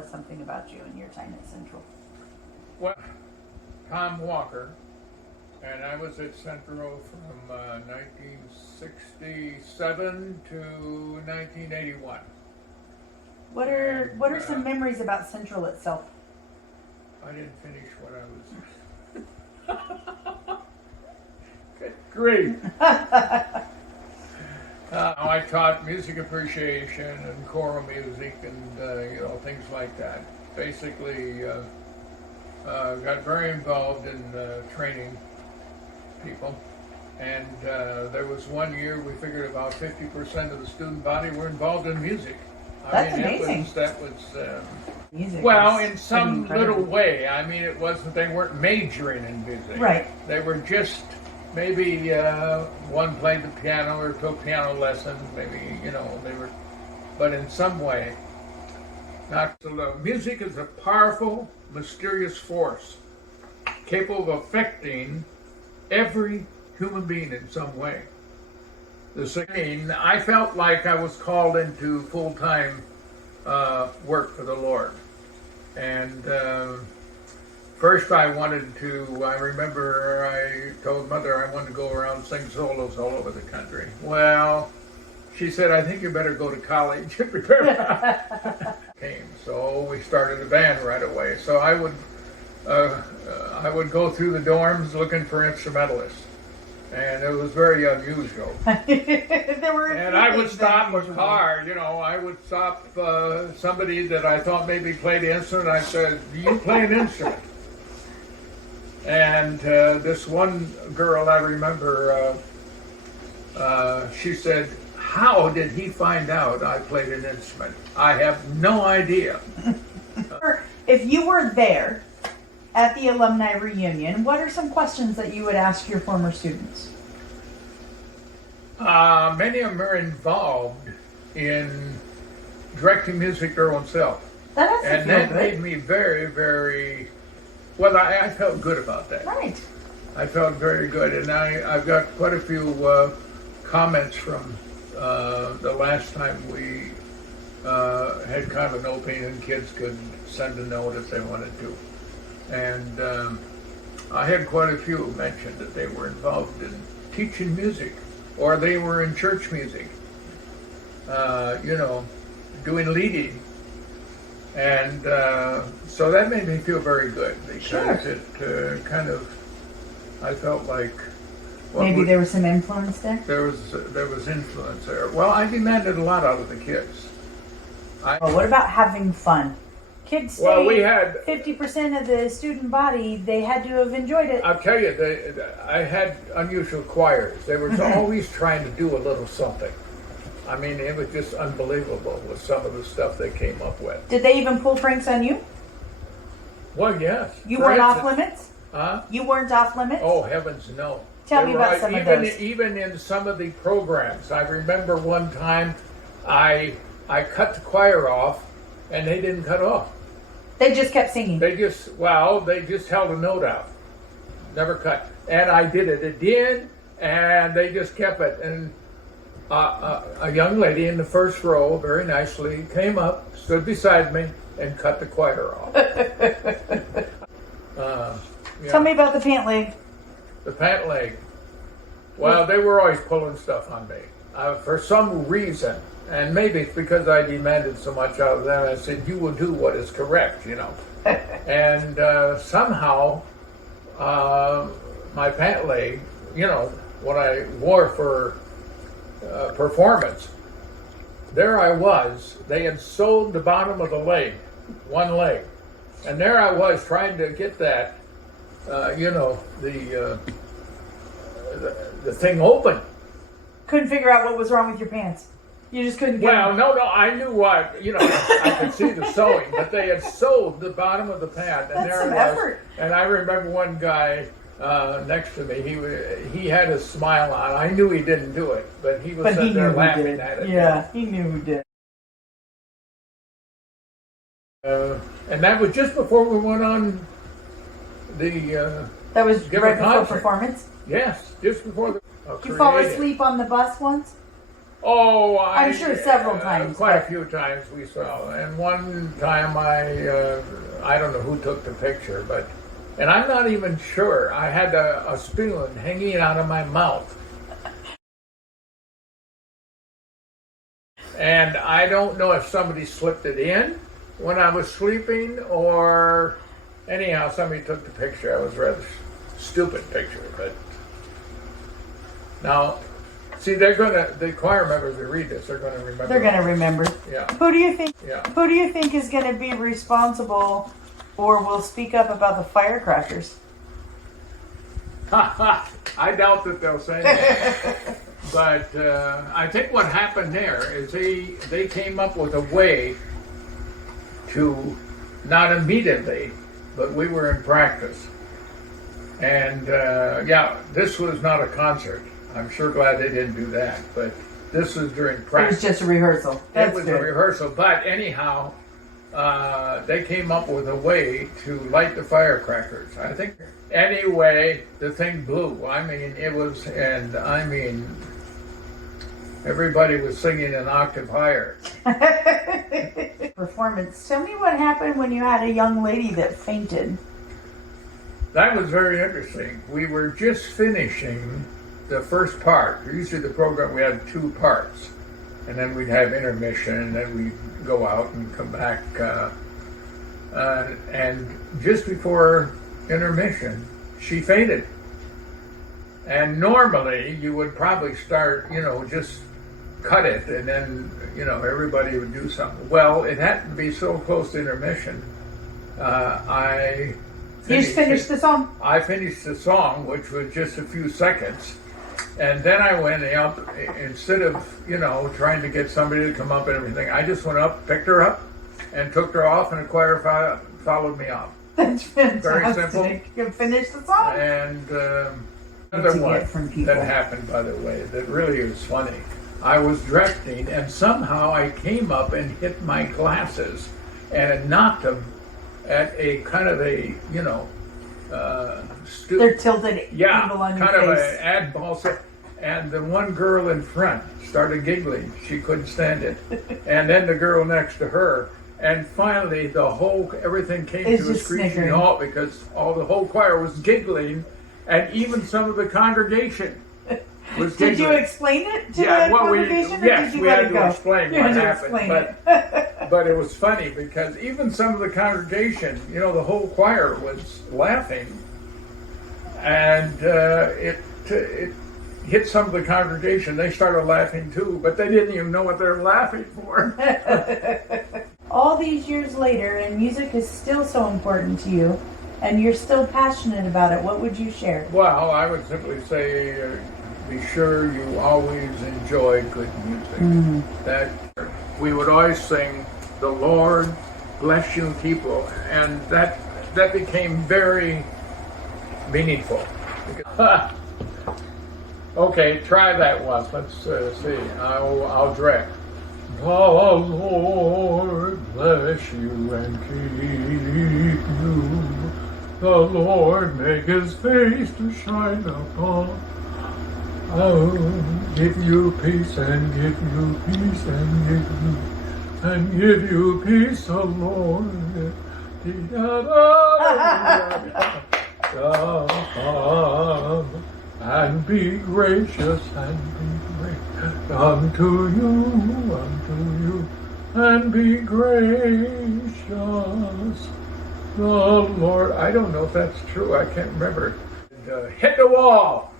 us something about you and your time at Central. Well, Tom Walker, and I was at Central from 1967 to 1981. What are some memories about Central itself? I didn't finish what I was. Good grief. I taught music appreciation and choral music and things like that. Basically, got very involved in training people. And there was one year we figured about 50% of the student body were involved in music. That's amazing. Music well, in some little way. I mean, it wasn't, they weren't majoring in music. Right. They were just, maybe one played the piano or took piano lessons, maybe, they were, but in some way, not so low. Music is a powerful, mysterious force, capable of affecting every human being in some way. The singing, I felt like I was called into full-time work for the Lord. And first I remember I told Mother I wanted to go around and sing solos all over the country. Well, she said, I think you better go to college and prepare. So we started a band right away. So I would go through the dorms looking for instrumentalists. And it was very unusual. And I would stop a car, I would stop somebody that I thought maybe played an instrument. I said, do you play an instrument? And this one girl I remember, she said, how did he find out I played an instrument? I have no idea. If you were there at the alumni reunion, what are some questions that you would ask your former students? Many of them are involved in directing music their own self. That made me very, very, well, I felt good about that. Right. I felt very good, and I've got quite a few comments from the last time we had kind of an opening and kids could send a note if they wanted to. And I had quite a few mention that they were involved in teaching music, or they were in church music, doing leading. And so that made me feel very good, because it I felt like... Maybe there was some influence there? There was influence there. Well, I demanded a lot out of the kids. What about having fun? Kids stayed, well, we had 50% of the student body, they had to have enjoyed it. I'll tell you, I had unusual choirs. They were always trying to do a little something. I mean, it was just unbelievable with some of the stuff they came up with. Did they even pull pranks on you? Well, yes. You weren't off limits? Huh? You weren't off limits? Oh, heavens, no. Tell me about some of those. Even in some of the programs. I remember one time I cut the choir off, and they didn't cut off. They just kept singing. They just held a note out. Never cut. And I did it again, and they just kept it. And a young lady in the first row, very nicely, came up, stood beside me, and cut the choir off. Tell me about the pant leg. The pant leg. Well, they were always pulling stuff on me. For some reason, and maybe it's because I demanded so much out of them, I said, you will do what is correct, And somehow, my pant leg, what I wore for performance, there I was. They had sewed the bottom of the leg, one leg. And there I was trying to get that, the thing open. Couldn't figure out what was wrong with your pants. You just couldn't get them. No, I knew what, I could see the sewing, but they had sewed the bottom of the pant, and That's there some it was. effort. And I remember one guy next to me, he had a smile on. I knew he didn't do it, but he was sitting there laughing at it. Yeah, he knew who did. And that was just before we went on the... that was right before concert. performance? Yes, just before the... Did you fall asleep on the bus once? Oh, I'm sure several times, quite a but- few times we saw. And one time I don't know who took the picture, and I'm not even sure. I had a spoon hanging out of my mouth. And I don't know if somebody slipped it in when I was sleeping, or anyhow, somebody took the picture. It was a rather stupid picture, but now, see, the choir members that read this, they're gonna remember. They're going to remember. Yeah, Who do you think? yeah. Who do you think is going to be responsible, or will speak up about the firecrackers? I doubt that they'll say that. But I think what happened there is they came up with a way to, not immediately, but we were in practice. And yeah, this was not a concert. I'm sure glad they didn't do that, but this was during It was practice. just a rehearsal. That's It was good. a rehearsal, but anyhow, they came up with a way to light the firecrackers. I think, anyway, the thing blew. I mean, everybody was singing an octave higher. Performance. Tell me what happened when you had a young lady that fainted. That was very interesting. We were just finishing the first part. Usually the program, we had 2 parts. And then we'd have intermission, and then we'd go out and come back. And just before intermission, she fainted. And normally you would probably start, just cut it, and then, everybody would do something. Well, it happened to be so close to intermission. You just finished the song? I finished the song, which was just a few seconds. And then I went out, instead of, trying to get somebody to come up and everything, I just went up, picked her up, and took her off, and the choir followed me off. That's fantastic. Very simple. You finished the song. And To another get one from people. that happened, by the way, that really was funny. I was directing, and somehow I came up and hit my glasses, and it knocked them at a kind of a, They're tilted yeah, angle on kind your of face. an ad ball set. And the one girl in front started giggling. She couldn't stand it. And then the girl next to her. And finally, everything came It's to a just screeching snickering. halt because the whole choir was giggling, and even some of the congregation was giggling. Did you explain it to Yeah, the well, congregation, or yes, did you we let had it to go? explain You what had to happened, explain it. but it was funny because even some of the congregation, the whole choir was laughing, and it hit some of the congregation. They started laughing too, but they didn't even know what they were laughing for. All these years later, and music is still so important to you, and you're still passionate about it, what would you share? Well, I would simply say, be sure you always enjoy good music. Mm-hmm. That we would always sing, "The Lord bless you, people," and that became very meaningful. Okay, try that once. Let's see. I'll direct. The Lord bless you and keep you. The Lord make His face to shine upon. Give you peace and give you peace and give you peace, the Lord. And be gracious and be great unto you, and be gracious. The Lord, I don't know if that's true, I can't remember. Hit the wall.